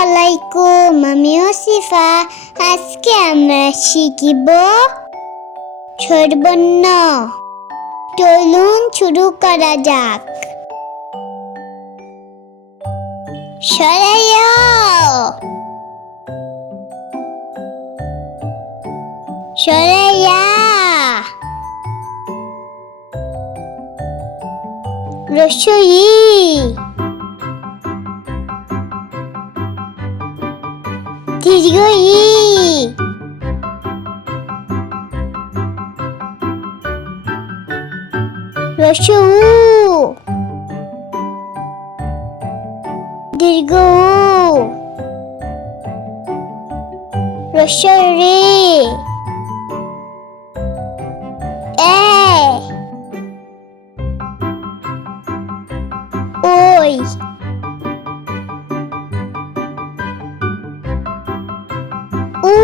আলাইকুম, আমি ওসিফা। আজকে আমরা শিখিব স্বরবর্ণ। চলুন শুরু করা যাক। সরাইয়, সরাইয়া, রসই, দীর্ঘই, রসউ, দীর্ঘ, রসরে, এ, ওই, উ,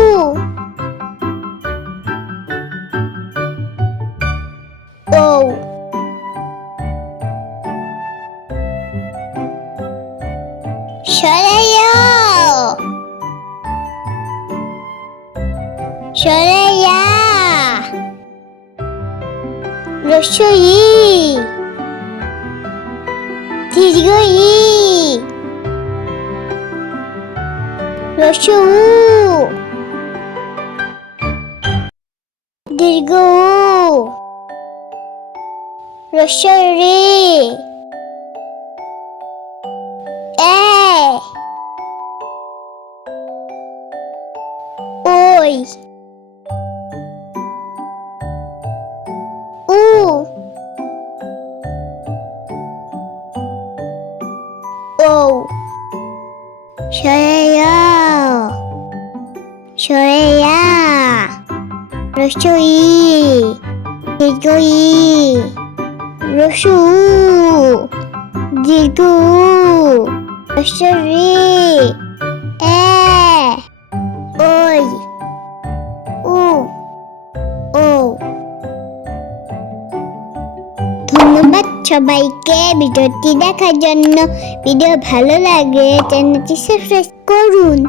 ও, সরাইয়, সরাইয়া, রসই, দীর্ঘই, রসউ, দীর্ঘ, রসরে, এ, ওই, উ, ও, সরাইয়া, সরাইয়া, রসই, দীর্ঘই, রসু, দীর্ঘ, রসরে, এ, ওই, উ, ও। ধন্যবাদ সবাইকে ভিডিওটি দেখার জন্য। ভিডিও ভালো লাগলে চ্যানেলটি সাবস্ক্রাইব করুন।